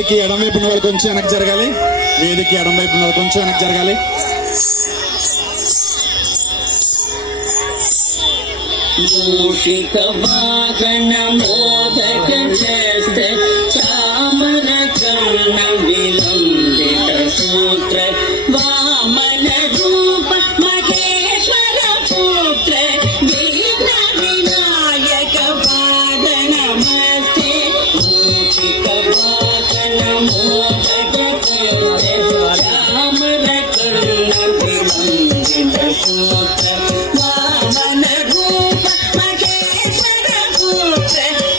వేదికకి ఎడమవైపు ఉన్న వాళ్ళు కొంచెం వెనక్కి జరగాలి. వేదికకి ఎడమవైపు ఉన్న వాళ్ళు కొంచెం వెనక్కి జరగాలి. మూషిక వాహన మోదక చేస్తే చామర కర్ణ విలంబిత సూత్ర వామన రూప మహేశ్వర పుత్ర విఘ్న వినాయక పాద నమస్తే. మూషిక వాహన మోదక చేస్తే చామర కర్ణ విలంబిత సూత్ర వామన రూప మహేశ్వర పుత్ర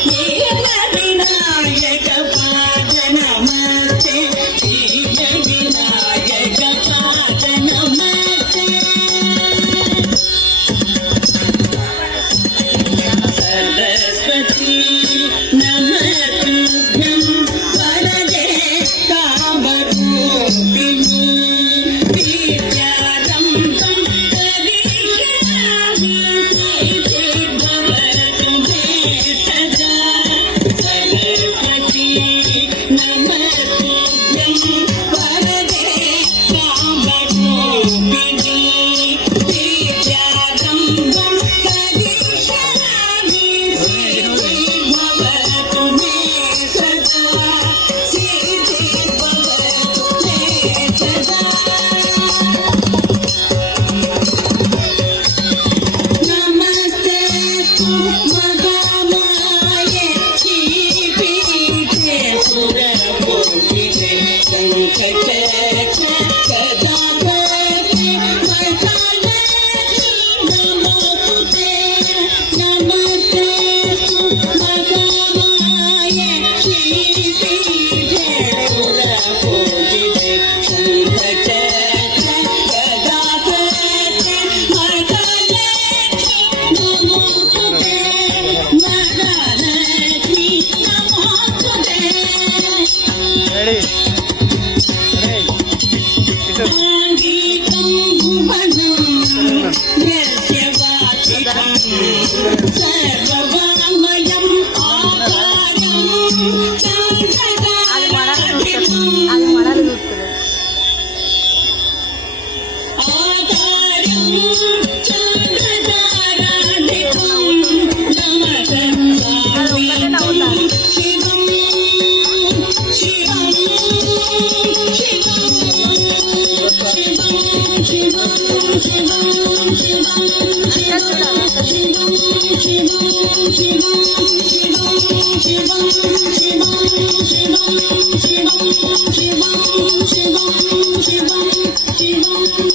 విఘ్న వినాయక పాద నమస్తే. విఘ్న వినాయక పాద నమస్తే. సరస్వతీ నమస్తుభ్యం వరదే కామరూపిణి విద్యారంభం కరిష్యామి సిద్ధిర్భవతు మే సదా. సరస్వతీ నమస్తుభ్యం వరదే కామరూపిణి విద్యారంభం కరిష్యామి సిద్ధిర్భవతు మే సదా. సిద్ధిర్భవతు మే సదా. నమస్తేస్తు మహామాయే శ్రీపీఠే సురకోటితే సంకటహర సదాపతే వరదాలక్ష్మీ నమోస్తుతే. నమస్తేస్తు మహామాయే శ్రీపీఠే సురకోటితే సంకటహర సదాపతే వరదాలక్ష్మీ నమోస్తుతే. వరదాలక్ష్మీ నమోస్తుతే. సంగీతం భువనం యస్యవాచికం సర్వవామయం ఆకారం చంద్రతారాధిపం. ఆకారం చంద్రతారాధిపం నమతం స్వామితం శివం శివం శివం శివం శివం శివం శివం శివం శివం శివం శివం శివం శివం శివం శివం శివం శివం శివం శివం